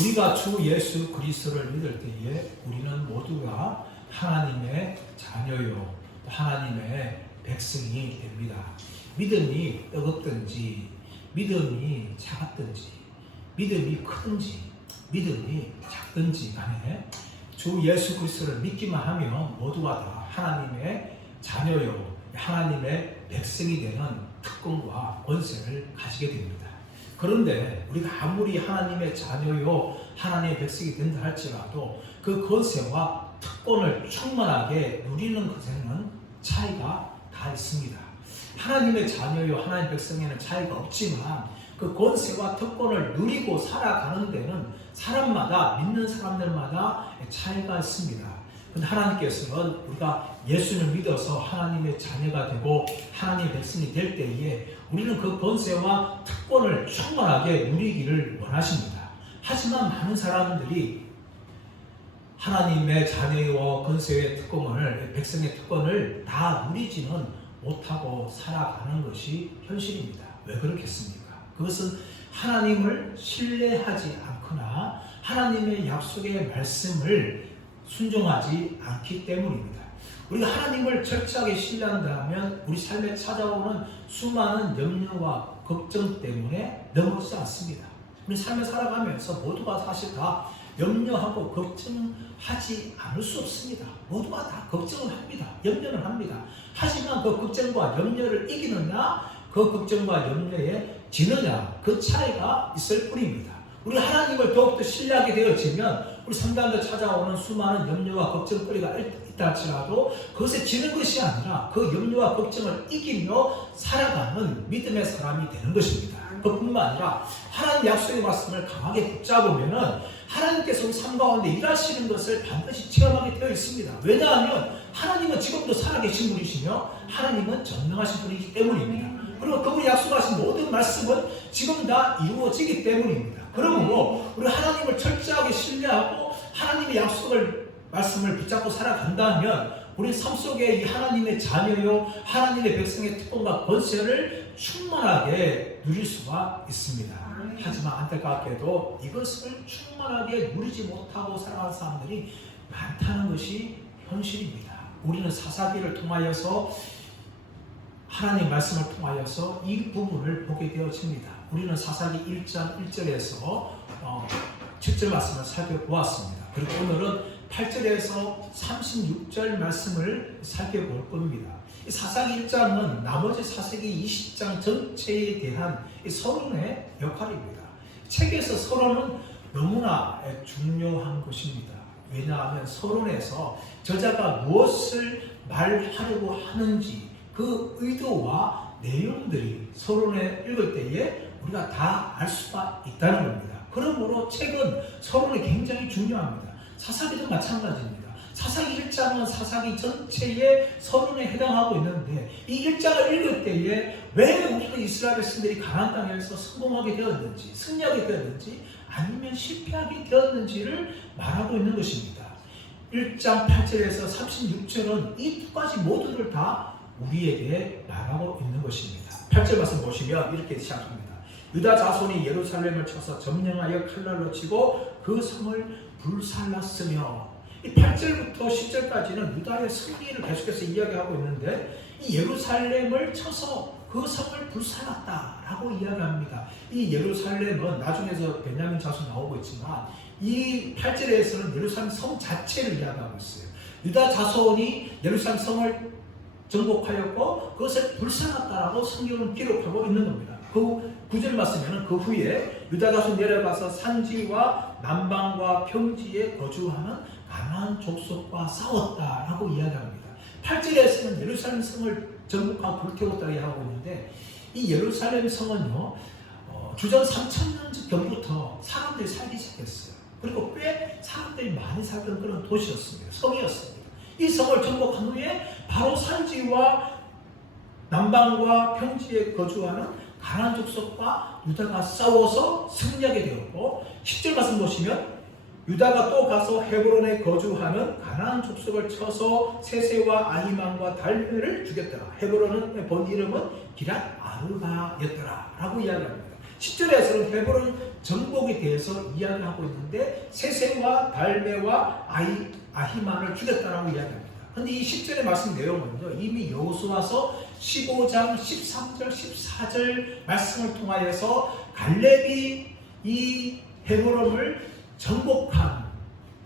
우리가 주 예수 그리스도를 믿을 때에 우리는 모두가 하나님의 자녀요, 하나님의 백성이 됩니다. 믿음이 뜨겁든지, 믿음이 작았든지, 믿음이 크든지, 믿음이 작든지 간에 주 예수 그리스도를 믿기만 하면 모두가 다 하나님의 자녀요, 하나님의 백성이 되는 특권과 권세를 가지게 됩니다. 그런데 우리가 아무리 하나님의 자녀요, 하나님의 백성이 된다 할지라도 그 권세와 특권을 충만하게 누리는 것에는 차이가 다 있습니다. 하나님의 자녀요, 하나님의 백성에는 차이가 없지만 그 권세와 특권을 누리고 살아가는 데는 사람마다, 믿는 사람들마다 차이가 있습니다. 근데 하나님께서는 우리가 예수를 믿어서 하나님의 자녀가 되고 하나님의 백성이 될 때에 우리는 그 권세와 특권을 충만하게 누리기를 원하십니다. 하지만 많은 사람들이 하나님의 자녀와 권세의 특권을, 백성의 특권을 다 누리지는 못하고 살아가는 것이 현실입니다. 왜 그렇겠습니까? 그것은 하나님을 신뢰하지 않거나 하나님의 약속의 말씀을 순종하지 않기 때문입니다. 우리가 하나님을 철저하게 신뢰한다면 우리 삶에 찾아오는 수많은 염려와 걱정 때문에 넘어지지 않습니다. 우리 삶을 살아가면서 모두가 사실 다 염려하고 걱정하지 않을 수 없습니다. 모두가 다 걱정을 합니다. 염려를 합니다. 하지만 그 걱정과 염려를 이기느냐, 그 걱정과 염려에 지느냐, 그 차이가 있을 뿐입니다. 우리 하나님을 더욱더 신뢰하게 되어지면 우리 삶 가운데 찾아오는 수많은 염려와 걱정거리가 있다 할지라도 그것에 지는 것이 아니라 그 염려와 걱정을 이기며 살아가는 믿음의 사람이 되는 것입니다. 그뿐만 아니라 하나님 약속의 말씀을 강하게 붙잡으면은 하나님께서 우리 삶 가운데 일하시는 것을 반드시 체험하게 되어 있습니다. 왜냐하면 하나님은 지금도 살아계신 분이시며 하나님은 전능하신 분이기 때문입니다. 그리고 그분이 약속하신 모든 말씀은 지금 다 이루어지기 때문입니다. 그러므로 우리 하나님을 철저하게 신뢰하고 하나님의 약속을 말씀을 붙잡고 살아간다면 우리 삶 속에 이 하나님의 자녀요, 하나님의 백성의 특권과 권세를 충만하게 누릴 수가 있습니다. 하지만 안타깝게도 이것을 충만하게 누리지 못하고 살아가는 사람들이 많다는 것이 현실입니다. 우리는 사사기를 통하여서 하나님 말씀을 통하여서 이 부분을 보게 되어집니다. 우리는 사사기 1장 1절에서 7절 말씀을 살펴보았습니다. 그리고 오늘은 8절에서 36절 말씀을 살펴볼 겁니다. 이 사사기 1장은 나머지 사사기 20장 전체에 대한 서론의 역할입니다. 책에서 서론은 너무나 중요한 것입니다. 왜냐하면 서론에서 저자가 무엇을 말하려고 하는지 그 의도와 내용들이 서론에 읽을 때에 우리가 다 알 수가 있다는 겁니다. 그러므로 책은 서론이 굉장히 중요합니다. 사사기도 마찬가지입니다. 사사기 1장은 사사기 전체의 서론에 해당하고 있는데 이 1장을 읽을 때에 왜 우리 이스라엘 백성들이 가나안 땅에서 성공하게 되었는지, 승리하게 되었는지, 아니면 실패하게 되었는지를 말하고 있는 것입니다. 1장 8절에서 36절은 이 두 가지 모두를 다 우리에게 말하고 있는 것입니다. 8절 말씀 보시면 이렇게 시작합니다. 유다 자손이 예루살렘을 쳐서 점령하여 칼날로 치고 그 성을 불살랐으며, 이 8절부터 10절까지는 유다의 승리를 계속해서 이야기하고 있는데 이 예루살렘을 쳐서 그 성을 불살랐다라고 이야기합니다. 이 예루살렘은 나중에서 베냐민 자손 나오고 있지만 이 8절에서는 예루살렘 성 자체를 이야기하고 있어요. 유다 자손이 예루살렘 성을 정복하였고 그것을 불살랐다라고 성경은 기록하고 있는 겁니다. 그 9절 말씀에는 그 후에 유다 자손 내려가서 산지와 남방과 평지에 거주하는 가나안 족속과 싸웠다라고 이야기합니다. 8절에서는 예루살렘 성을 정복하고 불태웠다고 이야기하고 있는데 이 예루살렘 성은요, 주전 3000년 전부터 사람들이 살기 시작했어요. 그리고 꽤 사람들이 많이 살던 그런 도시였습니다. 성이었습니다. 이 성을 정복한 후에 바로 산지와 남방과 평지에 거주하는 가나안 족속과 유다가 싸워서 승리하게 되었고, 10절 말씀 보시면 유다가 또 가서 헤브론에 거주하는 가나안 족속을 쳐서 세세와 아히만과 달메를 죽였더라. 헤브론은 본 이름은 기랏 아르바였더라 라고 이야기합니다. 10절에서는 헤브론 정복에 대해서 이야기하고 있는데 세세와 달메와 아히만을 죽였다라고 이야기합니다. 근데 이 10절의 말씀 내용은요, 이미 여호수아서 15장 13절 14절 말씀을 통하여서 갈렙이 이 헤브론을 정복한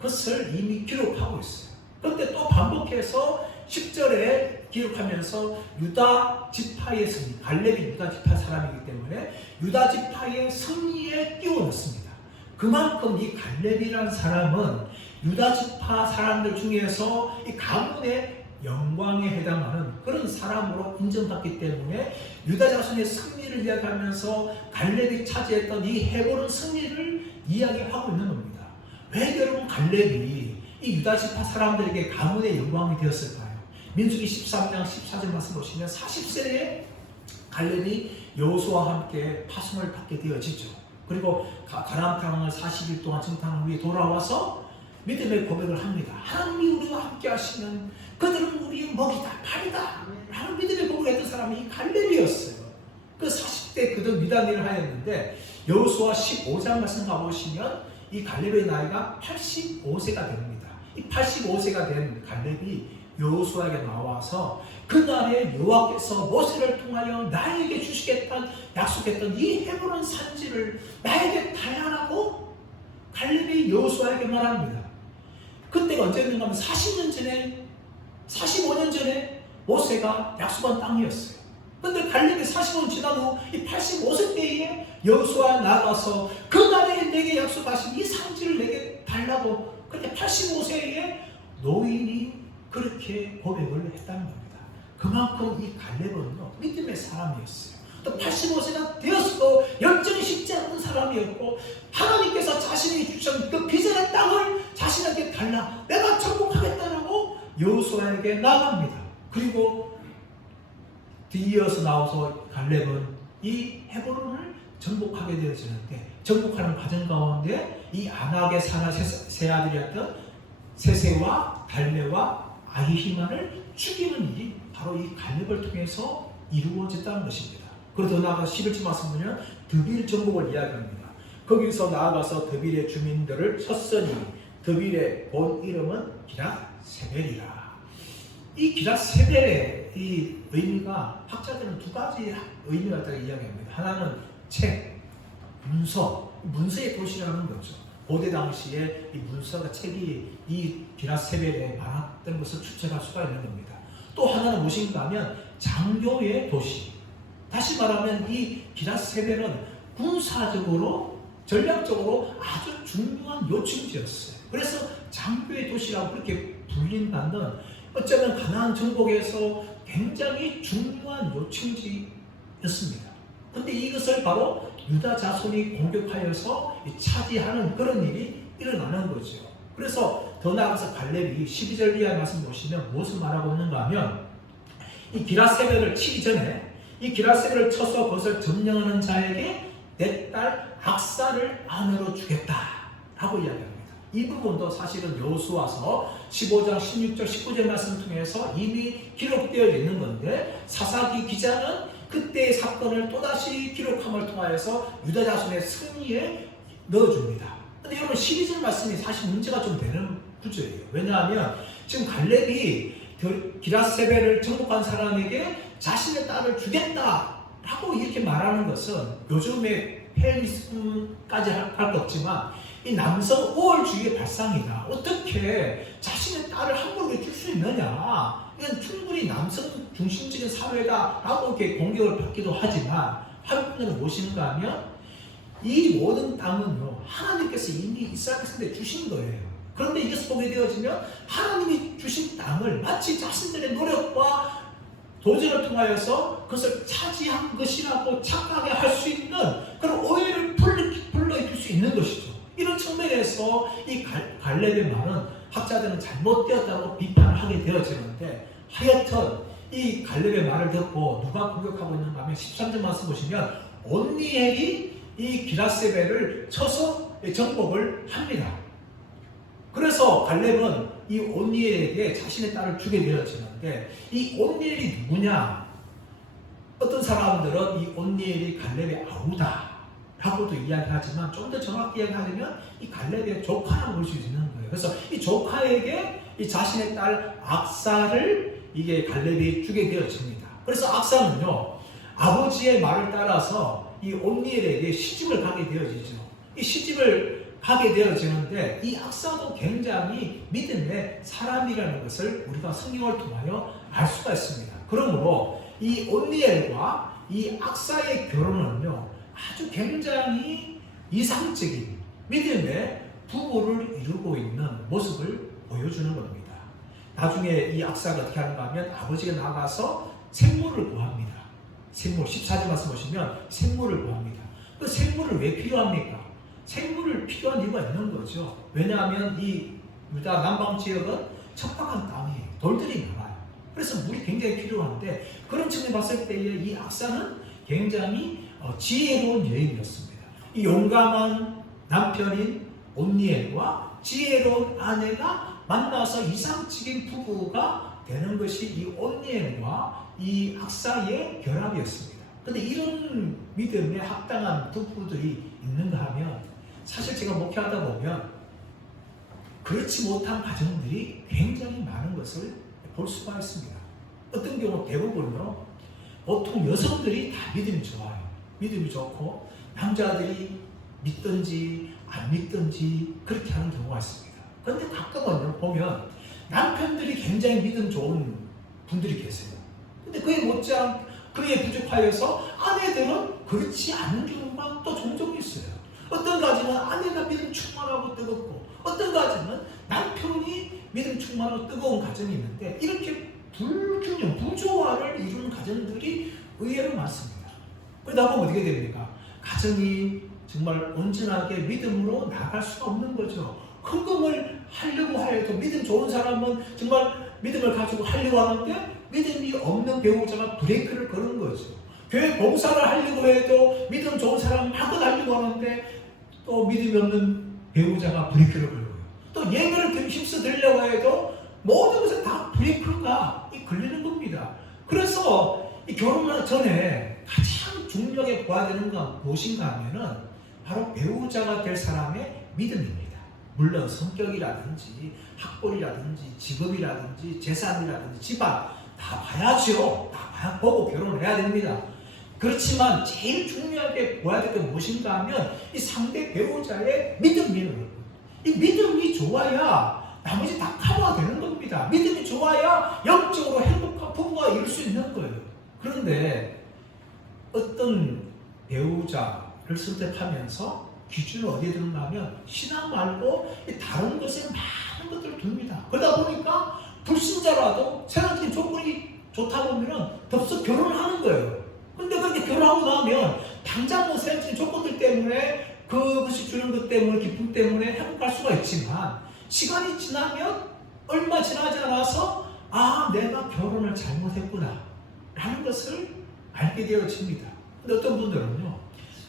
것을 이미 기록하고 있어요. 그런데 또 반복해서 10절에 기록하면서 유다 지파의 승리, 갈렙이 유다 지파 사람이기 때문에 유다 지파의 승리에 끼워넣습니다. 그만큼 이 갈렙이라는 사람은 유다 지파 사람들 중에서 이 가문의 영광에 해당하는 그런 사람으로 인정받기 때문에 유다 자손의 승리를 이야기하면서 갈렙이 차지했던 이 헤브론 승리를 이야기하고 있는 겁니다. 왜 여러분 갈렙이 이 유다 지파 사람들에게 가문의 영광이 되었을까요? 민수기 13장 14절 말씀 보시면 40세에 갈렙이 여호수아와 함께 파송을 받게 되어지죠. 그리고 가나안 땅을 40일 동안 정탐한 후에 돌아와서 믿음의 고백을 합니다. 하나님이 우리와 함께 하시는 그들은 우리의 먹이다, 팔이다 라는 믿음의 고백을 했던 사람이 이 갈렙이었어요. 그 40대 그들 위대한 일을 하였는데 여호수아 15장 말씀 가보시면 이 갈렙의 나이가 85세가 됩니다. 이 85세가 된 갈렙이 여호수아에게 나와서 그날에 여호와께서 모세를 통하여 나에게 주시겠다는 약속했던 이 헤브론 산지를 나에게 달라고 갈렙이 여호수아에게 말합니다. 그때가 언제였는가 하면 40년 전에 45년 전에 모세가 약속한 땅이었어요. 그런데 갈렙이 45년 지난 후 이 85세 때에 여호수아 나가서 그날에 내게 약속하신 이 산지를 내게 달라고 그때 85세에 노인이 그렇게 고백을 했다는 겁니다. 그만큼 이 갈렙은요 믿음의 사람이었어요. 또 85세가 되었어도 열정이 식지 않은 사람이었고 하나님께서 자신이 주신 그 비전의 땅을 자신에게 달라 내가 정복하겠다라고 여호수아에게 나갑니다. 그리고 뒤이어서 나와서 갈렙은 이 헤브론을 정복하게 되어지는데 정복하는 과정 가운데 이 안악의 세 아들이었던 세세와 달메와 아히히만을 죽이는 일이 바로 이 갈렙을 통해서 이루어졌다는 것입니다. 그리고 더 나아가 11절 말씀 보면 드빌 정복을 이야기합니다. 거기서 나아가서 드빌의 주민들을 쳤으니 드빌의 본 이름은 기랏세벨이라. 이 기랏세벨의 이 의미가 학자들은 두 가지 의미가 있다고 이야기합니다. 하나는 책, 문서의 도시라는 거죠. 고대 당시에 이 문서가 책이 이 기랏세벨에 많았던 것을 추측할 수가 있는 겁니다. 또 하나는 무엇인가 하면 장교의 도시. 다시 말하면 이 기랏세벨은 군사적으로 전략적으로 아주 중요한 요충지였어요. 그래서 장교의 도시라고 그렇게 불린다는 어쩌면 가나안 정복에서 굉장히 중요한 요충지였습니다. 그런데 이것을 바로 유다 자손이 공격하여서 차지하는 그런 일이 일어나는 거죠. 그래서 더 나아가서 갈렙이 12절 이하 말씀 보시면 무엇을 말하고 있는가 하면 이 기랏세벨을 치기 전에 이 기랏세벨을 쳐서 그것을 점령하는 자에게 내 딸 악사를 아내로 주겠다라고 이야기합니다. 이 부분도 사실은 여호수아서 15장 16절 19절 말씀 통해서 이미 기록되어 있는 건데 사사기 기자는 그때의 사건을 또다시 기록함을 통하여서 유다 자손의 승리에 넣어줍니다. 근데 여러분 12절 말씀이 사실 문제가 좀 되는 구조예요. 왜냐하면 지금 갈렙이 기랏세벨을 정복한 사람에게 자신의 딸을 주겠다라고 이렇게 말하는 것은 요즘에 페미니즘까지 할 것 없지만 이 남성 우월주의의 발상이다. 어떻게 자신의 딸을 함부로 줄 수 있느냐. 이건 충분히 남성 중심적인 사회다라고 이렇게 공격을 받기도 하지만 한편으로 무엇인가 하면 이 모든 땅은요 하나님께서 이미 이스라엘 백성들에게 주신 거예요. 그런데 이것을 보게 되어지면 하나님이 주신 땅을 마치 자신들의 노력과 도전을 통하여서 그것을 차지한 것이라고 착각해 할 수 있는 그런 오해를 불러일으킬 수 있는 것이죠. 이런 측면에서 이 갈렙의 말은 학자들은 잘못되었다고 비판을 하게 되어지는데 하여튼 이 갈렙의 말을 듣고 누가 공격하고 있는가 하면 13절 말씀 보시면 온니엘이 이 기랏세벨을 쳐서 정복을 합니다. 그래서 갈렙은 이 온니엘에게 자신의 딸을 주게 되어지는데 이 온니엘이 누구냐? 어떤 사람들은 이 온니엘이 갈렙의 아우다 라고도 이야기하지만 좀 더 정확히 이야기하려면 이 갈렙의 조카라고 볼 수 있는 거예요. 그래서 이 조카에게 이 자신의 딸 악사를 이게 갈렙이 주게 되어집니다. 그래서 악사는요, 아버지의 말을 따라서 이 온니엘에게 시집을 가게 되어지죠. 이 시집을 가게 되어지는데 이 악사도 굉장히 믿음의 사람이라는 것을 우리가 성경을 통하여 알 수가 있습니다. 그러므로 이 온니엘과 이 악사의 결혼은요, 아주 굉장히 이상적인 믿음의 부부를 이루고 있는 모습을 보여주는 겁니다. 나중에 이 악사가 어떻게 하는가 하면 아버지가 나가서 생물을 구합니다. 생물, 14절 말씀 보시면 생물을 구합니다. 그 생물을 왜 필요합니까? 생물을 필요한 이유가 있는 거죠. 왜냐하면 이 유다 남방 지역은 척박한 땅이에요. 돌들이 많아요. 그래서 물이 굉장히 필요한데 그런 측면에 봤을 때에 이 악사는 굉장히 지혜로운 여인이었습니다. 이 용감한 남편인 온니엘과 지혜로운 아내가 만나서 이상적인 부부가 되는 것이 이 온니엘과 이 악사의 결합이었습니다. 그런데 이런 믿음에 합당한 부부들이 있는가 하면 사실 제가 목회하다 보면 그렇지 못한 가정들이 굉장히 많은 것을 볼 수가 있습니다. 어떤 경우 대부분요, 보통 여성들이 다 믿음이 좋아요. 믿음이 좋고 남자들이 믿든지 안 믿든지 그렇게 하는 경우가 있습니다. 그런데 가끔은요 보면 남편들이 굉장히 믿음 좋은 분들이 계세요. 근데 그에 못지않게 그에 부족하여서 아내들은 그렇지 않은 경우가 또 종종 있어요. 어떤 가지는 아내가 믿음 충만하고 뜨겁고 어떤 가지는 남편이 믿음 충만하고 뜨거운 가정이 있는데 이렇게 불균형, 부조화를 이루는 가정들이 의외로 많습니다. 그러다 보면 어떻게 됩니까? 가정이 정말 온전하게 믿음으로 나갈 수가 없는 거죠. 헌금을 하려고 해도 믿음 좋은 사람은 정말 믿음을 가지고 하려고 하는데 믿음이 없는 배우자가 브레이크를 거는 거죠. 교회 봉사를 하려고 해도 믿음 좋은 사람은 하고 하려고 하는데 또 믿음이 없는 배우자가 브레이크를 걸고요. 또 예배를 힘써드리려고 해도 모든 것에 다 브레이크가 걸리는 겁니다. 그래서 이 결혼하기 전에 가장 중요하게 봐야 되는 건 무엇인가 하면은 바로 배우자가 될 사람의 믿음입니다. 물론 성격이라든지 학벌이라든지 직업이라든지 재산이라든지 집안 다 봐야죠. 다 봐야 보고 결혼을 해야 됩니다. 그렇지만 제일 중요하게 봐야 될 게 무엇인가 하면 이 상대 배우자의 믿음이에요. 이 믿음이 좋아야 나머지 다 커버가 되는 겁니다. 믿음이 좋아야 영적으로 행복한 부부가 이룰 수 있는 거예요. 그런데 어떤 배우자를 선택하면서 기준을 어디에 두는가 하면 신앙 말고 다른 것에 많은 것들을 둡니다. 그러다 보니까 불신자라도 세상적인 조건이 좋다 보면은 덥석 결혼하는 거예요. 근데 그렇게 결혼하고 나면 당장은 세상적인 조건들 때문에 그것이 주는 것 때문에 기쁨 때문에 행복할 수가 있지만 시간이 지나면 얼마 지나지 않아서 아 내가 결혼을 잘못했구나 라는 것을 알게 되어집니다. 근데 어떤 분들은요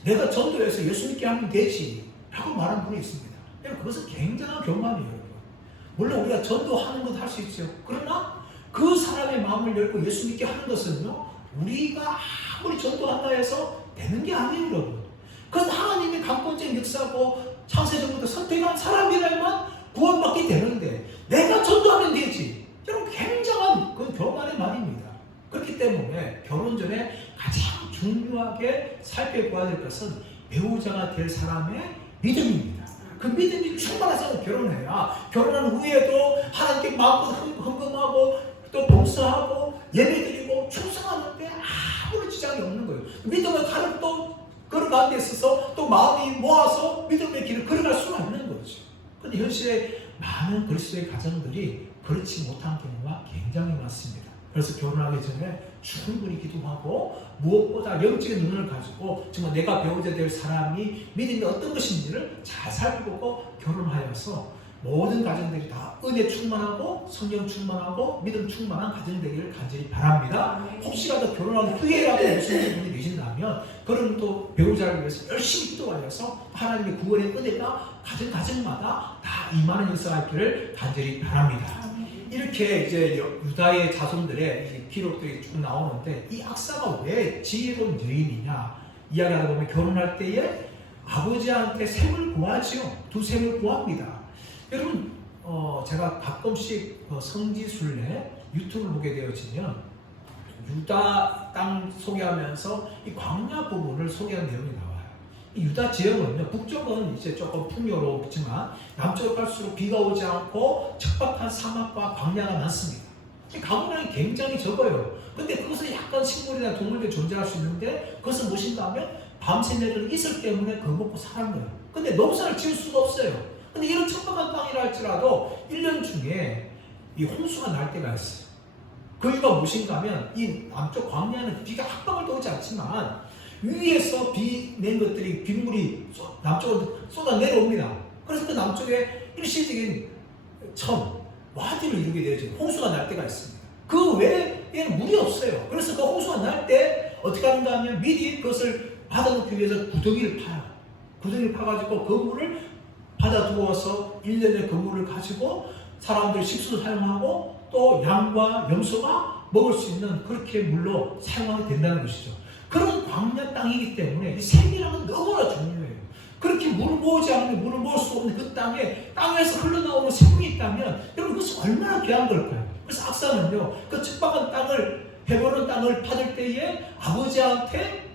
내가 전도해서 예수 믿게 하면 되지 라고 말하는 분이 있습니다. 그것은 굉장한 교만이에요. 물론 우리가 전도하는 것 할 수 있죠. 그러나 그 사람의 마음을 열고 예수 믿게 하는 것은요 우리가 아무리 전도한다 해서 되는 게 아니에요. 여러분. 그건 하나님의 강권적인 역사고 창세전부터 선택한 사람이라면 구원받게 되는데 내가 전도하면 되지. 여러분 굉장한 그건 교만의 말입니다. 그렇기 때문에 결혼 전에 가장 중요하게 살펴봐야 될 것은 배우자가 될 사람의 믿음입니다. 그 믿음이 충만해서 결혼해야 결혼한 후에도 하나님께 마음껏 헌금하고 또 봉사하고 예배드리고 충성하는데 아무런 지장이 없는 거예요. 믿음의 가를 또 걸어가는 데 있어서 또 마음이 모아서 믿음의 길을 걸어갈 수가 있는 거죠. 그런데 현실에 많은 그리스도의 가정들이 그렇지 못한 경우가 굉장히 많습니다. 그래서 결혼하기 전에 충분히 기도하고 무엇보다 영적인 눈을 가지고 정말 내가 배우자 될 사람이 믿음이 어떤 것인지를 잘 살펴보고 결혼하여서 모든 가정들이 다 은혜 충만하고 성령 충만하고 믿음 충만한 가정 되기를 간절히 바랍니다. 혹시라도 결혼한 후에라도 무슨 분이 계신다면 그런 또 배우자를 위해서 열심히 기도하여서 하나님의 구원의 은혜가 가정마다 다 임하는 역사가 있기를 간절히 바랍니다. 이렇게 이제 유다의 자손들의 기록들이 쭉 나오는데 이 악사가 왜 지혜로운 여인이냐 이야기하다 보면 결혼할 때에 아버지한테 셈을 구하지요. 두 셈을 구합니다. 여러분, 제가 가끔씩 성지순례 유튜브를 보게 되어지면 유다 땅 소개하면서 이 광야 부분을 소개한 내용이 나와요. 이 유다 지역은요, 북쪽은 이제 조금 풍요롭지만 남쪽으로 갈수록 비가 오지 않고 척박한 사막과 광야가 많습니다. 가물량이 굉장히 적어요. 근데 그것은 약간 식물이나 동물들이 존재할 수 있는데 그것은 무엇인가 하면 밤새 내리는 이슬 때문에 그거 먹고 사는 거예요. 근데 농사를 지을 수가 없어요. 근데 이런 척박한 땅이라 할지라도 1년 중에 이 홍수가 날 때가 있어요. 그 이유가 무엇인가 하면 이 남쪽 광야는 비가 한 방울도 오지 않지만 위에서 비 낸 것들이 빗물이 남쪽으로 쏟아 내려옵니다. 그래서 그 남쪽에 일시적인 와디를 이루게 되어져 홍수가 날 때가 있습니다. 그 외에는 물이 없어요. 그래서 그 홍수가 날 때 어떻게 하는가 하면 미리 그것을 받아놓기 위해서 구덩이를 파요. 구덩이를 파가지고 그 물을 받아두어서 1년에 그 물을 가지고 사람들이 식수도 사용하고 또 양과 염소가 먹을 수 있는 그렇게 물로 사용하게 된다는 것이죠. 그런 광야 땅이기 때문에 이 샘이라는 너무나 중요해요. 그렇게 물을 모으지 않으면 물을 모을 수 없는 그 땅에서 흘러나오는 샘이 있다면 여러분 그것은 얼마나 귀한 걸까요? 그래서 악사는요, 그 척박한 땅을, 헤브론 땅을 받을 때에 아버지한테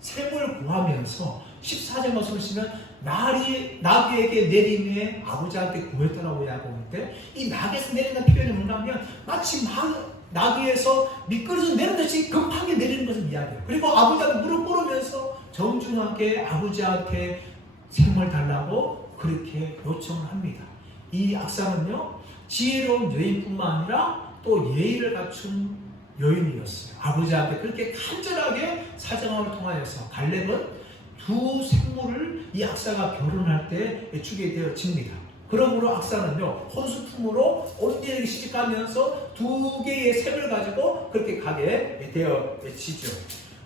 샘을 구하면서 14절 말씀을 보시면 나귀에게 내림에 아버지한테 구했다라고 이야기하고 있는데 이 나귀에서 내린다는 표현이 뭔가 하면 마치 나귀에서 미끄러져 내리듯이 급하게 내리는 것을 이야기해요. 그리고 아버지한테 무릎 꿇으면서 정중하게 아버지한테 샘을 달라고 그렇게 요청을 합니다. 이 악사는요, 지혜로운 여인뿐만 아니라 또 예의를 갖춘 여인이었어요. 아버지한테 그렇게 간절하게 사정함을 통하여서 갈렙은 두 생물을 이 악사가 결혼할 때 주게 되어집니다. 그러므로 악사는요, 혼수품으로 온전히 시집가면서 두 개의 셈을 가지고 그렇게 가게 되어지죠.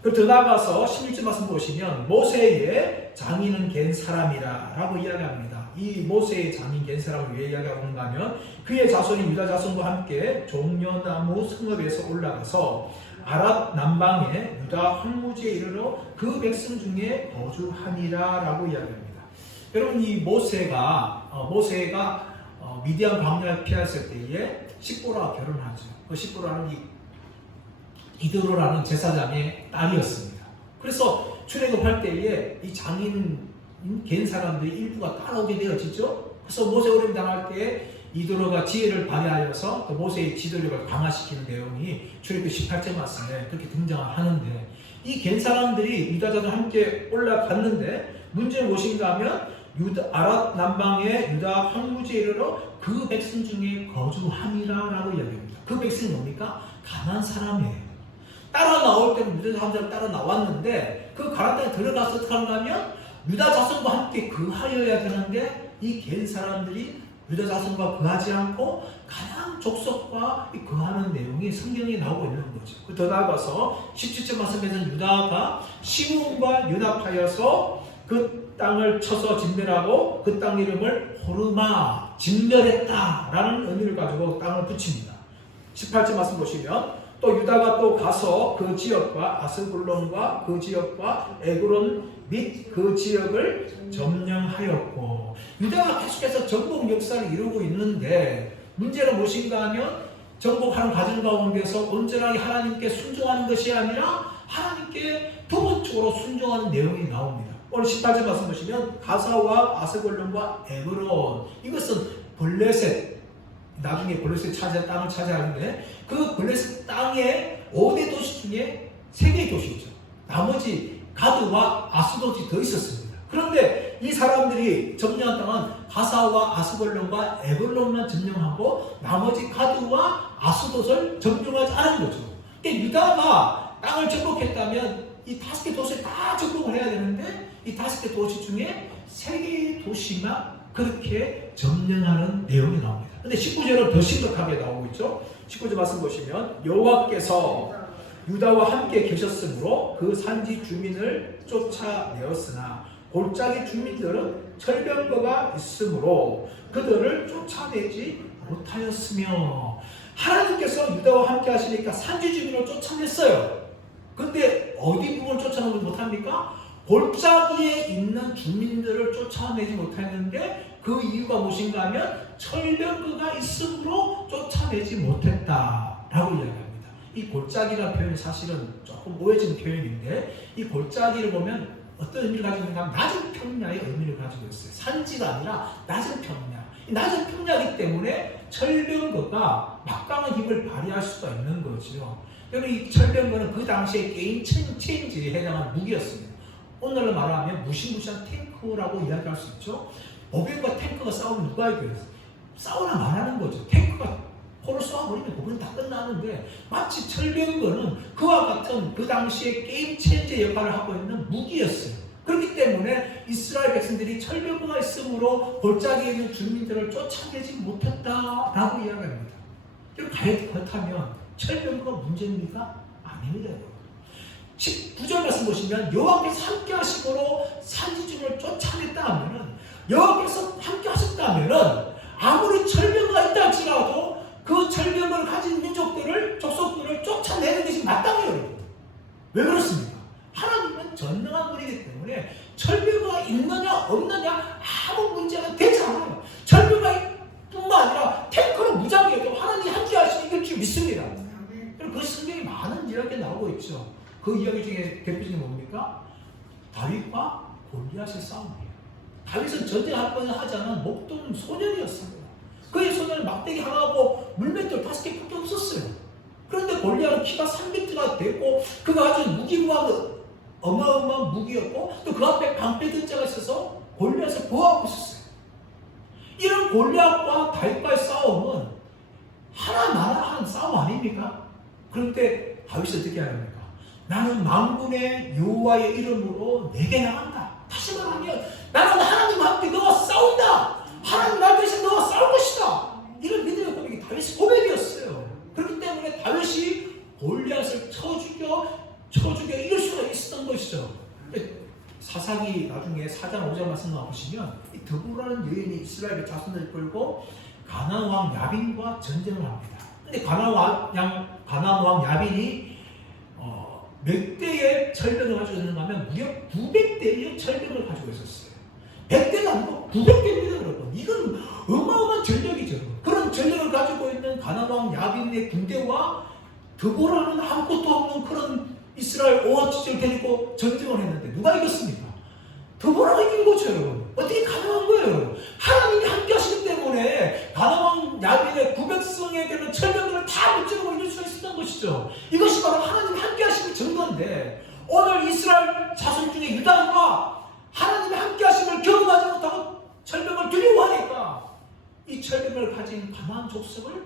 더 나아가서 16절 말씀 보시면 모세의 장인은 갠 사람이라 라고 이야기합니다. 이 모세의 장인 갠 사람을 왜 이야기하는가 하면 그의 자손이 유다 자손과 함께 종려나무 성읍에서 올라가서 아랏 남방의 유다 황무지에 이르러 그 백성 중에 거주하니라 라고 이야기합니다. 여러분, 이 모세가 미디안 광야를 피했을 때에 십보라와 결혼하죠. 그 십보라는 이드로라는 제사장의 딸이었습니다. 그래서 출애굽할 때에 이 장인 갠 사람들이 일부가 따라오게 되어지죠. 그래서 모세 오림 당할 때에 이드로가 지혜를 발휘하여서 또 모세의 지도력을 강화시키는 내용이 출애굽 18절 말씀에 그렇게 등장하는데 이 갠 사람들이 유다자들과 함께 올라갔는데 문제는 무엇인가 하면 아랏 남방의 유다 황무지에 이르러 그 백성 중에 거주하니라 라고 이야기합니다. 그 백성이 뭡니까? 가나안 사람이에요. 따라 나올 때는 유다 사람들 따라 나왔는데 그 가나안 땅에 들어가서 어떻게 하는가 하면 유다 자손과 함께 거하여야 되는데 이 갠 사람들이 유다 자손과 거하지 않고 가나안 족속과 거하는 내용이 성경에 나오고 있는 거죠. 더 나아가서 17절 말씀에서는 유다가 시므온과 연합하여서 그 땅을 쳐서 진멸하고 그 땅 이름을 호르마, 진멸했다라는 의미를 가지고 땅을 붙입니다. 18절 말씀 보시면 또 유다가 또 가서 그 지역과 아스글론과 그 지역과 에그론 및 그 지역을 점령하였고 유다가 계속해서 정복 역사를 이루고 있는데 문제는 무엇인가 하면 정복하는 과정 가운데서 온전하게 하나님께 순종하는 것이 아니라 하나님께 부분적으로 순종하는 내용이 나옵니다. 오늘 18절 말씀 보시면 가사와 아스글론과 에그론 이것은 블레셋 나중에 블레셋 땅을 차지하는데 그 블레셋 땅의 5대 도시 중에 3개의 도시죠. 나머지 가드와 아스돗이 더 있었습니다. 그런데 이 사람들이 점령한 땅은 가사와 아스글론과 에글론만 점령하고 나머지 가드와 아스돗을 점령하지 않은 거죠. 그러니까 유다가 땅을 정복했다면 이 5개 도시에 다 정복을 해야 되는데 이 5개 도시 중에 3개의 도시만 그렇게 점령하는 내용이 나옵니다. 근데 19절은 더 심각하게 나오고 있죠. 19절 말씀 보시면 여호와께서 유다와 함께 계셨으므로 그 산지 주민을 쫓아내었으나 골짜기 주민들은 철병거가 있으므로 그들을 쫓아내지 못하였으며 하나님께서 유다와 함께 하시니까 산지 주민을 쫓아냈어요. 근데 어디 부분을 쫓아내지 못합니까? 골짜기에 있는 주민들을 쫓아내지 못했는데 그 이유가 무엇인가 하면 철병거가 있으므로 쫓아내지 못했다라고 이야기합니다. 이 골짜기라는 표현이 사실은 조금 오해진 표현인데 이 골짜기를 보면 어떤 의미를 가지고 있는가 하면 낮은 평야의 의미를 가지고 있어요. 산지가 아니라 낮은 평야. 낮은 평야이기 때문에 철병거가 막강한 힘을 발휘할 수가 있는 거죠. 그리고 이 철병거는 그 당시에 게임 체인지에 해당하는 무기였습니다. 오늘로 말하면 무시무시한 탱크라고 이야기할 수 있죠. 보병과 탱크가 싸우면 누가 이겨요? 싸우나 말하는 거죠. 탱크가 포를 쏘아버리면 그건 다 끝나는데 마치 철병거는 그와 같은 그 당시에 게임 체인지 역할을 하고 있는 무기였어요. 그렇기 때문에 이스라엘 백성들이 철병거가 있으므로 골짜기에 있는 주민들을 쫓아내지 못했다라고 이야기합니다. 그렇다면 철병거가 문제입니까? 아닙니다. 19절 말씀 보시면 여호와께서 함께 하심으로 산지중을 쫓아냈다 하면은 여호와께서 함께 하셨다면은 아무리 철병거가 있다 할지라도 그 철병거를 가진 민족들을 족속들을 쫓아내는 것이 마땅해요. 왜 그렇습니까? 하나님은 전능한 분이기 때문에 철병거가 있느냐 없느냐 아무 문제가 되지 않아요. 철병거가 뿐만 아니라 탱크로 무장해도 하나님이 함께 하시니 이길 줄 믿습니다. 그리고 그 성경에 많은 이야기가 나오고 있죠. 그 이야기 중에 대표적인 뭡니까? 다윗과 골리앗의 싸움이에요. 다윗은 전쟁할 뻔 하지 않은 목동 소년이었습니다. 그의 손에는 막대기 하나하고 물맷돌 5개밖에 없었어요. 그런데 골리앗은 키가 3m가 되고 그가 아주 무기무한 어마어마한 무기였고 또 그 앞에 방패 자가 있어서 골리앗을 보호하고 있었어요. 이런 골리앗과 다윗과의 싸움은 하나나라한 싸움 아닙니까? 그런데 다윗은 어떻게 합니까? 나는 만군의 여호와의 이름으로 내게 나간다. 다시 말하면 나는 하나님과 함께 너와 싸운다. 하나님 나 대신 너와 싸울 것이다. 이런 믿음의 고백이 다윗의 고백이었어요. 그렇기 때문에 다윗이 골리앗을 쳐 죽여 이길 수가 있었던 것이죠. 사사기 나중에 4장 5절 말씀 나오시면 드보라는 여인이 이스라엘 자손을 끌고 가나안 왕 야빈과 전쟁을 합니다. 근데 가나안 왕 야빈이 몇 대의 철병을 가지고 있는가 하면 무려 900대의 철병을 가지고 있었어요. 100대가 아니고 900대입니다, 여러분. 이건 어마어마한 전력이죠. 그런 전력을 가지고 있는 가나안 왕 야빈의 군대와 드보라는 아무것도 없는 그런 이스라엘 오합지졸을 데리고 전쟁을 했는데 누가 이겼습니까? 드보라가 이긴 거죠, 여러분. 어떻게 가능한 거예요? 하나님이 함께 하시기 때문에 가나안 왕 야빈의 900성에게는 철병들을 다 무찌르고 이길 수 있었던 것이죠. 이것이 바로 하나님이 함께 하시는 증거인데 오늘 이스라엘 자손 중에 유다가 하나님이 함께 하심을 경험하지 못하고 철병을 두려워하니까 이 철병을 가진 가나안 족속을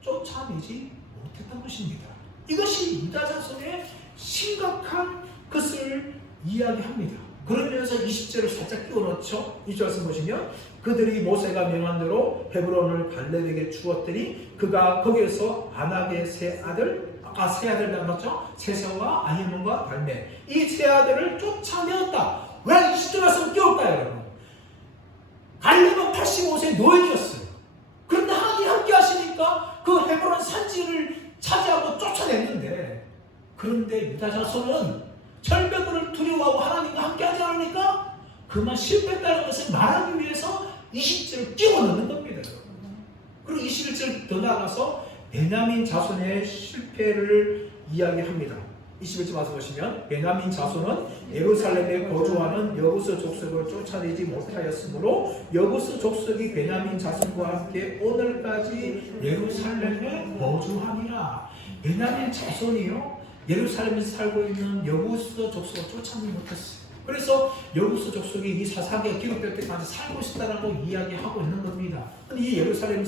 쫓아내지 못했던 것입니다. 이것이 유다 자손의 심각한 것을 이야기합니다. 그러면서 20절을 살짝 끼워넣죠. 20절 보시면 그들이 모세가 명한 대로 헤브론을 갈렙에게 주었더니 그가 거기에서 아낙의 세 아들 아까 세 아들 나눴죠. 세세와 아히몬과 달메 이 세 아들을 쫓아내었다. 왜 20절 말씀 끼울까요, 여러분? 갈렙은 85세 노인이었어요. 그런데 하나님이 함께 하시니까 그 헤브론 산지를 차지하고 쫓아냈는데 그런데 유다 자손은 철벽을 두려워하고 하나님과 함께 하지 않으니까 그만 실패했다는 것을 말하기 위해서 20절을 끼워 넣는 겁니다. 그리고 21절 더 나가서 베냐민 자손의 실패를 이야기합니다. 21절 와서 보시면 베냐민 자손은 예루살렘에 거주하는 여부스 족속을 쫓아내지 못하였으므로 여부스 족속이 베냐민 자손과 함께 오늘까지 예루살렘에 거주하니라. 베냐민 자손이요 예루살렘에서 살고 있는 여부스 족속을 쫓아내지 못했어요. 그래서 여부스 족속이 이 사사기가 기록될 때까지 살고 있다라고 이야기하고 있는 겁니다. 근데 이 예루살렘은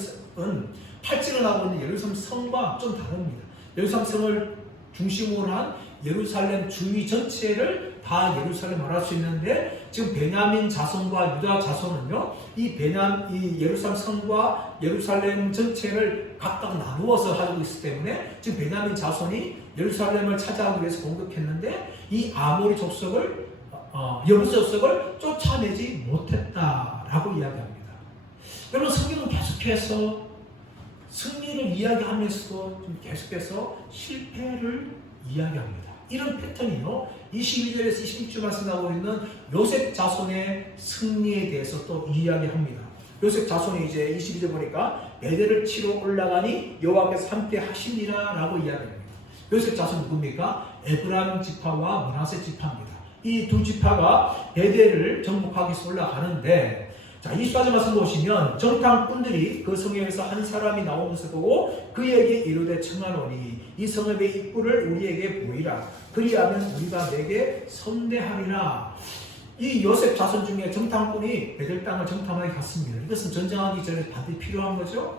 팔찌를 하고 있는 예루살렘 성과 좀 다릅니다. 예루살렘 성을 중심으로 한 예루살렘 주위 전체를 다 예루살렘 말할 수 있는데 지금 베냐민 자손과 유다 자손은요 이 예루살렘 성과 예루살렘 전체를 각각 나누어서 가지고 있기 때문에 지금 베냐민 자손이 예루살렘을 차지하기 위해서 공격했는데 이 아모리 족속을 여부스 족속을 쫓아내지 못했다라고 이야기합니다. 여러분 성경은 계속해서 승리를 이야기하면서도 계속해서 실패를 이야기합니다. 이런 패턴이요. 22절에서 26절 말씀 나오고 있는 요셉 자손의 승리에 대해서 또 이야기합니다. 요셉 자손이 이제 22절 보니까 베델을 치러 올라가니 여호와께서 함께 하시니라 라고 이야기합니다. 요셉 자손 누굽니까? 에브라임 지파와 므낫세 지파입니다. 이 두 지파가 베델을 정복하기 위해서 올라가는데, 자, 24절 말씀 보시면 정탐꾼들이 그 성읍에서 한 사람이 나온 것을 보고 그에게 이르되 청하노니 이 성읍의 입구를 우리에게 보이라. 그리하면 우리가 내게 선대하리라. 이 요셉 자손 중에 정탐꾼이 베델 땅을 정탐하게 갔습니다. 이것은 전쟁하기 전에 반드시 필요한 거죠.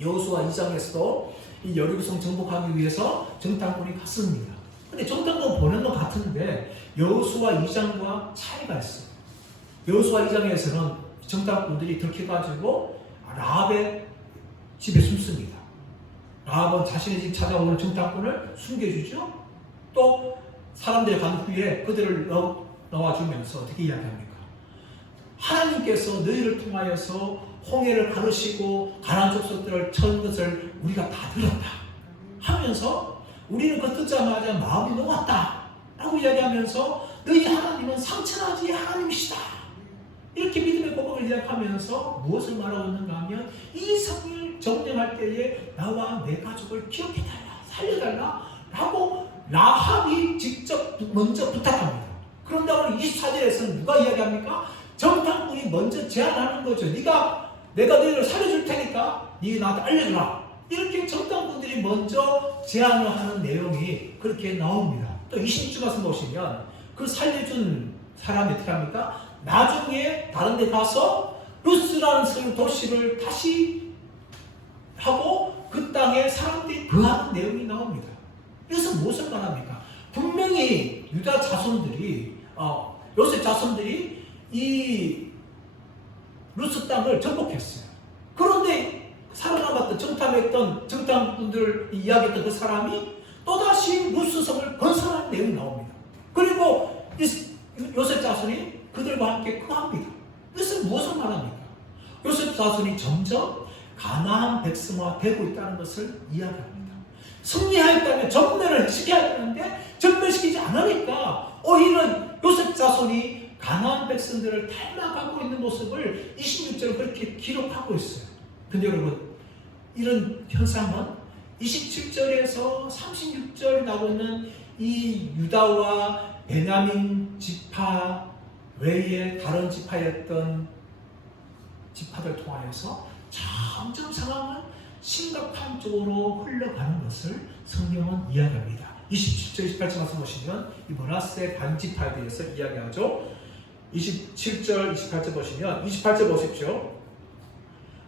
여호수아 2장에서도 이 여리고성 정복하기 위해서 정탐꾼이 갔습니다. 근데 정탐꾼 보낸 것 같은데 여호수아 2장과 차이가 있어요. 여호수아 2장에서는 정탐꾼들이 들켜가지고 라합의 집에 숨습니다. 라합은 자신의 집 찾아오는 정탐꾼을 숨겨주죠. 또 사람들이 간 후에 그들을 넣어주면서 어떻게 이야기합니까? 하나님께서 너희를 통하여서 홍해를 가르시고 가나안 족속들을 천 것을 우리가 다 들었다 하면서 우리는 그 듣자마자 마음이 녹았다 라고 이야기하면서 너희 하나님은 상처나지 하나님이시다, 이렇게 믿음의 고백을 이야기하면서 무엇을 말하고 있는가 하면 이 성을 점령할 때에 나와 내 가족을 기억해달라, 살려달라 라고 라합이 직접 먼저 부탁합니다. 그런데 오늘 24절에서는 누가 이야기합니까? 정탐꾼이 먼저 제안하는 거죠. 내가 너희를 살려줄 테니까 네 나한테 알려주라. 이렇게 정탐꾼들이 먼저 제안을 하는 내용이 그렇게 나옵니다. 또 26절 말씀 보시면 그 살려준 사람이 어떻게 합니까? 나중에 다른 데 가서 루스라는 도시를 다시 하고 그 땅에 사람들이 거하는 내용이 나옵니다. 그래서 무엇을 말합니까? 분명히 유다 자손들이 요셉 자손들이 이 루스 땅을 정복했어요. 그런데 살아남았던 정탐했던 정탐꾼들 이야기했던 그 사람이 또다시 루스 성을 건설하는 내용이 나옵니다. 그리고 요셉 자손이 그들과 함께 거합니다. 이것은 무엇을 말합니까? 요셉 자손이 점점 가나안 백성화 되고 있다는 것을 이야기합니다. 승리하였다면 전멸을 시켜야 되는데 전멸시키지 않으니까 오히려 요셉 자손이 가나안 백성들을 닮아가고 있는 모습을 26절은 그렇게 기록하고 있어요. 근데 여러분, 이런 현상은 27절에서 36절 나오고 있는 이 유다와 베냐민 지파 외에 다른 지파였던 지파들 통하여서 점점 상황은 심각한 쪽으로 흘러가는 것을 성경은 이야기합니다. 27절, 28절 말씀 보시면 이 므낫세 반지파에 대해서 이야기하죠. 27절, 28절 보시면 28절 보십시오.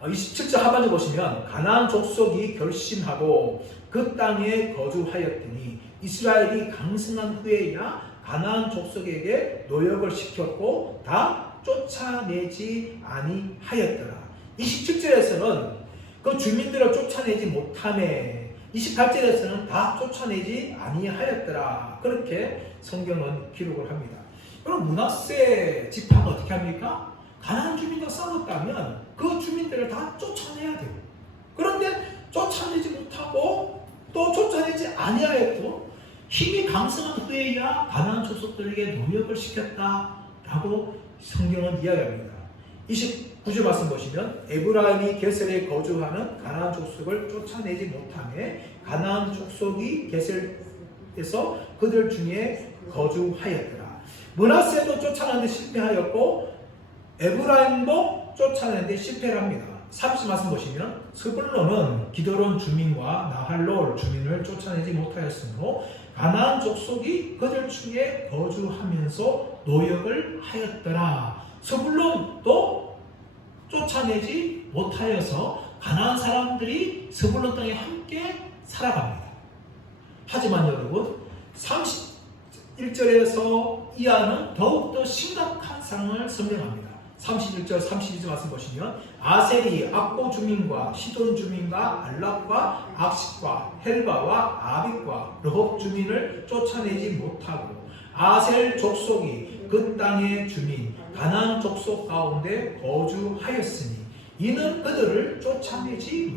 27절 하반절 보시면 가나안 족속이 결심하고 그 땅에 거주하였더니 이스라엘이 강성한 후에야 가나안 족속에게 노역을 시켰고 다 쫓아내지 아니하였더라. 27절에서는 그 주민들을 쫓아내지 못하네, 28절에서는 다 쫓아내지 아니하였더라. 그렇게 성경은 기록을 합니다. 그럼 므낫세 지파가 어떻게 합니까? 가나안 주민과 싸웠다면 그 주민들을 다 쫓아내야 돼요. 그런데 쫓아내지 못하고 또 쫓아내지 아니하였고 힘이 강성한 후에야 가나안 족속들에게 노역을 시켰다라고 성경은 이야기합니다. 29절 말씀 보시면 에브라임이 게셀에 거주하는 가나안 족속을 쫓아내지 못하매 가나안 족속이 게셀에서 그들 중에 거주하였더라. 므낫세도 쫓아내는데 실패하였고 에브라임도 쫓아내는데 실패를 합니다. 30절 말씀 보시면 스불론은 기드론 주민과 나할롤 주민을 쫓아내지 못하였으므로 가나안 족속이 그들 중에 거주하면서 노역을 하였더라. 스불론도 쫓아내지 못하여서 가나안 사람들이 스불론 땅에 함께 살아갑니다. 하지만 여러분 31절에서 이하는 더욱더 심각한 상황을 설명합니다. 31절, 32절 말씀 보시면 아셀이 악보 주민과 시돈 주민과 알랍과 악십과 헬바와 아빅과 르홉 주민을 쫓아내지 못하고 아셀 족속이 그 땅의 주민 가나안 족속 가운데 거주하였으니 이는 그들을 쫓아내지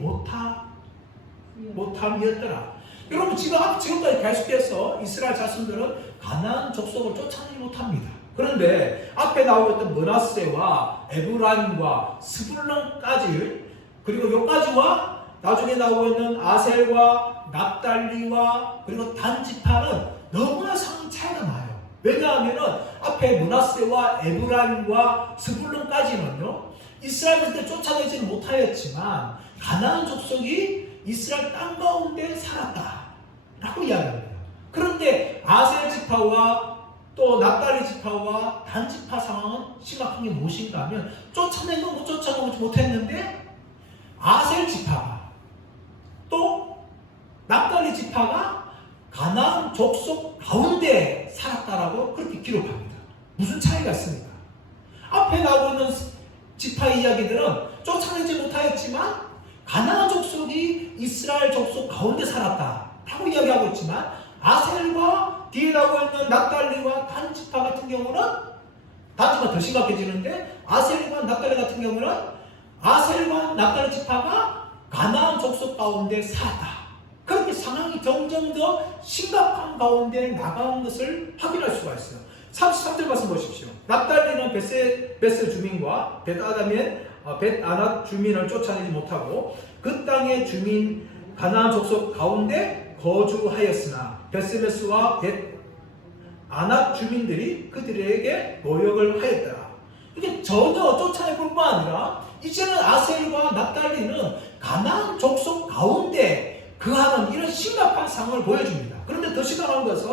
못함이었더라. 여러분 지금까지 계속해서 이스라엘 자손들은 가나안 족속을 쫓아내지 못합니다. 그런데 앞에 나오던 므낫세와 에브라임과 스불론까지 그리고 여기까지와 나중에 나오고 있는 아셀과 납달리와 그리고 단 지파는 너무나 상 차이가 나요. 왜냐하면 앞에 므낫세와 에브라임과 스불론까지는요 이스라엘한테 쫓아내지는 못하였지만 가나안 족속이 이스라엘 땅 가운데 살았다라고 이야기합니다. 그런데 아셀 지파와 또 납달리 지파와 단 지파 상황은 심각한 게 무엇인가 하면 쫓아내고 못 쫓아내지 못했는데 아셀 지파가 또 납달리 지파가 가나안 족속 가운데 살았다라고 그렇게 기록합니다. 무슨 차이가 있습니까? 앞에 나오고 있는 지파의 이야기들은 쫓아내지 못하였지만 가나안 족속이 이스라엘 족속 가운데 살았다라고 이야기하고 있지만 아셀과 뒤에 나오고 있는 납달리와 단 지파 같은 경우는 단 지파가 더 심각해지는데 아셀과 납달리 같은 경우는 아셀과 납달리 지파가 가나안 족속 가운데 살았다. 그렇게 상황이 점점 더 심각한 가운데 나가는 것을 확인할 수가 있어요. 33절 말씀 보십시오. 납달리는 벳셀 주민과 벳아낫 주민을 쫓아내지 못하고 그 땅의 주민 가나안 족속 가운데 거주하였으나 벳세메스와 벳아낫 주민들이 그들에게 모욕을 하였더라. 이게 전혀 쫓아낼 뿐만 아니라 이제는 아셀과 납달리는 가나안 족속 가운데 그하는 이런 심각한 상황을 보여줍니다. 그런데 더 심각한 것은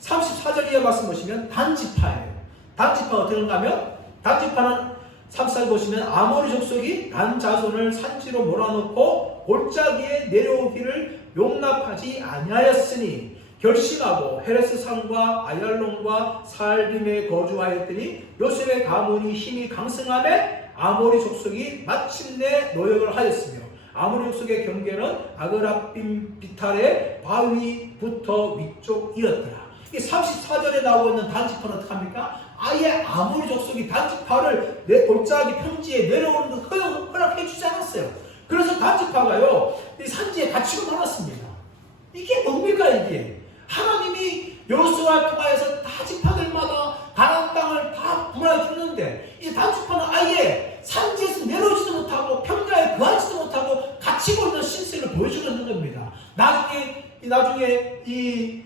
34절 이하 말씀 보시면 단지파예요. 단지파가 어떻게 하면 단지파는 34절 보시면 아모리 족속이 단 자손을 산지로 몰아넣고 골짜기에 내려오기를 용납하지 아니하였으니 결심하고 헤레스 산과 아얄론과 살림에 거주하였더니 요셉의 가문이 힘이 강성함에 아모리 족속이 마침내 노역을 하였으며 아모리 족속의 경계는 아그라빔 비탈의 바위부터 위쪽이었더라. 이 34절에 나오고 있는 단지파는 어떻게 합니까? 아예 아모리 족속이 단지파를 내 골짜기 평지에 내려오는 걸 허락해 주지 않았어요. 그래서 단지파가요 이 산지에 갇히고 말았습니다. 이게 뭡니까 이게? 하나님이 여호수아를 통하여서 다 지파들마다 가나안 땅을 다 분할해 줬는데 이제 단지파는 아예 산지에서 내려오지도 못하고 평야에 거하지도 못하고 갇히고 있는 신세를 보여주는 겁니다. 나중에 이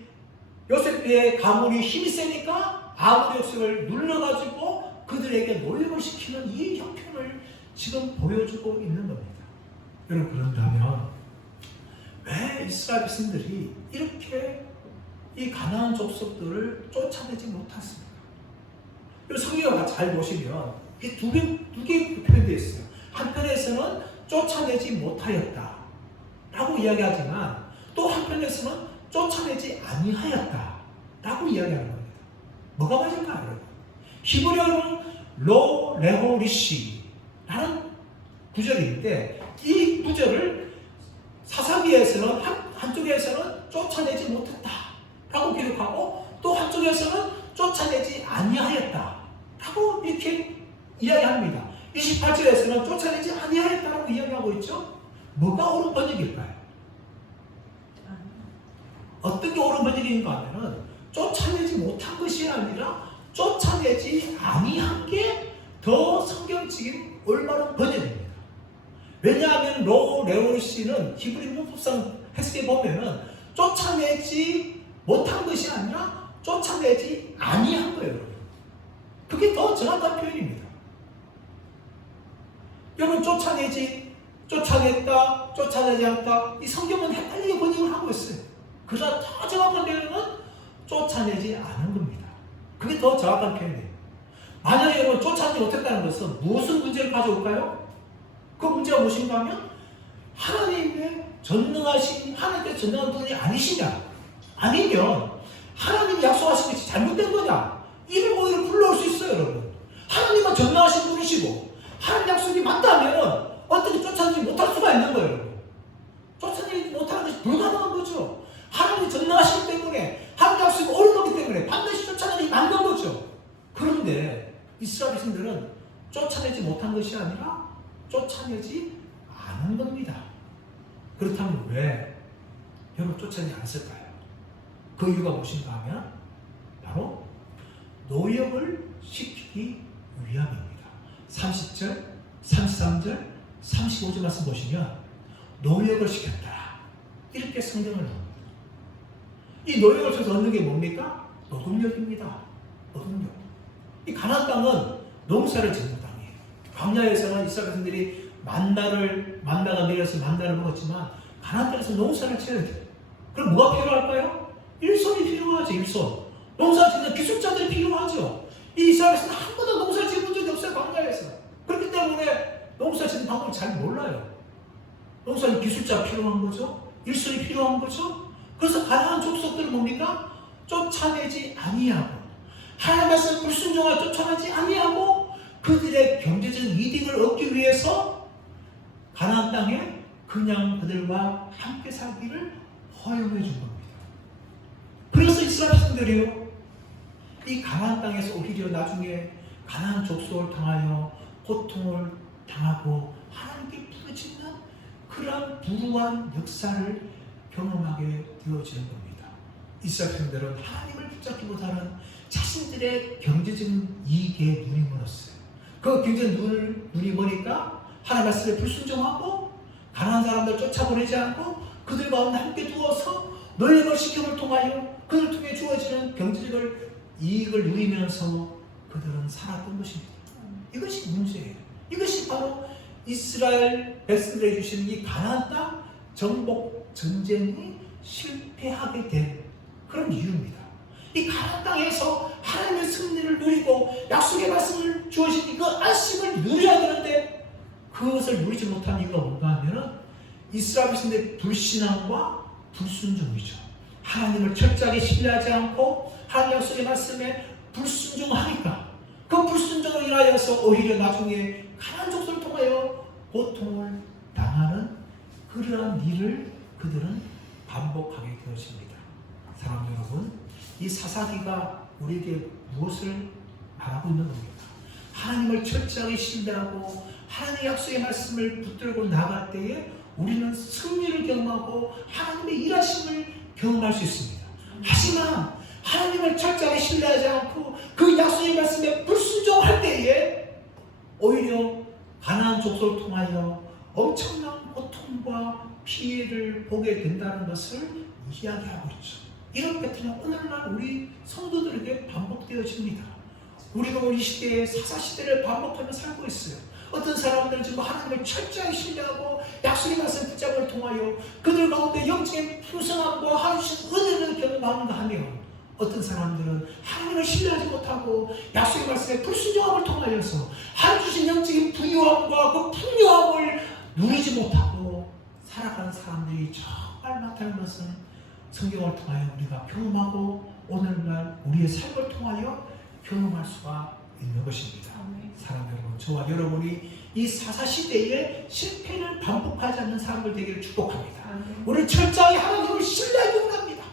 요셉의 가문이 힘이 세니까 아모리 족속을 눌러가지고 그들에게 노역을 시키는 이 형편을 지금 보여주고 있는 겁니다. 여러분 그런다면 왜 이스라엘 백성들이 이렇게 이 가나안 족속들을 쫓아내지 못했습니까? 성경을 잘 보시면 이 두 개의 표현되어 있어요. 한편에서는 쫓아내지 못하였다 라고 이야기하지만 또 한편에서는 쫓아내지 아니하였다 라고 이야기하는 겁니다. 뭐가 맞을까요? 여러분? 히브리어는 로 레호리시 라는 구절인데 이 구절을 사사기에서는 한쪽에서는 쫓아내지 못했다 라고 기록하고 또 한쪽에서는 쫓아내지 아니하였다 라고 이렇게 이야기합니다. 28절에서는 쫓아내지 아니하였다라고 이야기하고 있죠. 뭐가 옳은 번역일까요? 어떤 게 옳은 번역인가 하면은 쫓아내지 못한 것이 아니라 쫓아내지 아니한 게 더 성경적인 올바른 번역입니다. 왜냐하면 레오리시는 히브리 문법상 해석해 보면은 쫓아내지 못한 것이 아니라 쫓아내지 아니한 거예요. 그게 더 정확한 표현입니다. 여러분 쫓아냈다, 쫓아내지 않다 이 성경은 헷갈리게 번역을 하고 있어요. 그러나 더 정확한 내용은 쫓아내지 않은 겁니다. 그게 더 정확한 표현이에요. 만약에 여러분 쫓아내지 못했다는 것은 무슨 문제를 가져올까요? 그 문제가 무엇인가 하면 하나님의 전능하신 하나님께서 전능한 분이 아니시냐? 아니면 하나님이 약속하신 것이 잘못된 거냐? 이를 오히려 불러올 수 있어요, 여러분. 하나님은 전능하신 분이시고 하나님 약속이 맞다면 어떻게 쫓아내지 못할 수가 있는 거예요, 여러분. 쫓아내지 못하는 것이 불가능한 거죠. 하나님이 전능하시기 때문에 하나님 약속이 옳은 거기 때문에 반드시 쫓아내지 않는 거죠. 그런데 이스라엘 백성들은 쫓아내지 못한 것이 아니라 쫓아내지 않은 겁니다. 그렇다면 왜 여러분 쫓아내지 않았을까요? 그 이유가 무엇인가 하면 바로 노역을 시키기 위함입니다. 30절, 33절, 35절 말씀 보시면 노역을 시켰다. 이렇게 성경을 나옵니다. 이 노역을 통해서 얻는 게 뭡니까? 노동력입니다. 노동력. 이 가나안 땅은 농사를 짓는 땅이에요. 광야에서는 이스라엘 백성들이 만나가 내려서 만나를 먹었지만 가나안 땅에서 농사를 지어야 돼요. 그럼 뭐가 필요할까요? 일손이 필요하죠. 일손. 농사 짓는 기술자들이 필요하죠. 이 이스라엘 백성은 한 번도 농사를 지어본 적이 없어요. 광야에서. 그렇기 때문에 농사 짓는 방법을 잘 몰라요. 농사는 기술자 필요한 거죠. 일손이 필요한 거죠. 그래서 가나안 족속들은 뭡니까? 쫓아내지 아니하고 하나님 말씀 불순종하여 쫓아내지 아니하고 그들의 경제적 이득을 얻기 위해서 가나안 땅에 그냥 그들과 함께 살기를 허용해 준 겁니다. 그래서 이스라엘 백성들이요, 이 가나안 땅에서 오히려 나중에 가나안 족속을 당하여 고통을 당하고 하나님께 부르짖는 그런 불우한 역사를 경험하게 되어지는 겁니다. 이스라엘 백성들은 하나님을 붙잡기보다는 자신들의 경제적인 이익에 눈이 멀었어요. 그 경제적 눈이 머니까 하나님 말씀에 불순종하고 가난한 사람들 쫓아보내지 않고 그들 가운데 함께 두어서 노역을 시킴을 통하여 그들 통해 주어지는 경제적 이익을 누리면서 그들은 살았던 것입니다. 이것이 문제예요. 이것이 바로 이스라엘 백성들에게 주시는 이 가나안 땅 정복 전쟁이 실패하게 된 그런 이유입니다. 이 가나안 땅에서 하나님의 승리를 누리고 약속의 말씀을 주어진 그 안식을 누려야 되는데 그것을 누리지 못한 이유가 뭔가 하면은 이스라엘 백성들의 불신앙과 불순종이죠. 하나님을 철저하게 신뢰하지 않고 하나님 약속의 말씀에 불순종하니까 그 불순종을 인하여서 오히려 나중에 가나안 족속을 통하여 고통을 당하는 그러한 일을 그들은 반복하게 되어집니다. 사랑하는 여러분, 이 사사기가 우리에게 무엇을 말하고 있는 겁니까? 하나님을 철저하게 신뢰하고 하나님의 약속의 말씀을 붙들고 나갈 때에 우리는 승리를 경험하고 하나님의 일하심을 경험할 수 있습니다. 하지만 하나님을 철저하게 신뢰하지 않고 그 약속의 말씀에 불순종할 때에 오히려 가나안 족속을 통하여 엄청난 고통과 피해를 보게 된다는 것을 이야기하고 있죠. 이런 패턴은 오늘날 우리 성도들에게 반복되어집니다. 우리가 이 시대에 사사시대를 반복하며 살고 있어요. 어떤 사람들은 지금 하나님을 철저하게 신뢰하고 약속의 말씀 붙잡음을 통하여 그들 가운데 영적인 풍성함과 하나님 은혜를 경험하는가 하며 어떤 사람들은 하나님을 신뢰하지 못하고 약속의 말씀에 불순종함을 통하여서 하나님 주신 영적인 부유함과 그 풍요함을 누리지 못하고 살아가는 사람들이 정말 많다는 것은 성경을 통하여 우리가 경험하고 오늘날 우리의 삶을 통하여 경험할 수가 있는 것입니다. 사랑하는 여러분, 저와 여러분이 이 사사시대에 실패를 반복하지 않는 사람들 되기를 축복합니다. 우리 철저하게 하나님을 신뢰하기 원합니다.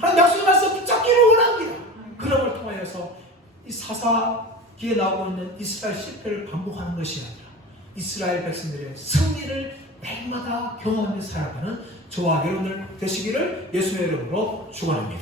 하나님 약속의 말씀 붙잡기를 원합니다. 그럼을 통하여서 이 사사기에 나오고 있는 이스라엘 실패를 반복하는 것이 아니라 이스라엘 백성들의 승리를 날마다 경험하며 살아가는 저와 여러분들 되시기를 예수의 이름으로 축원합니다.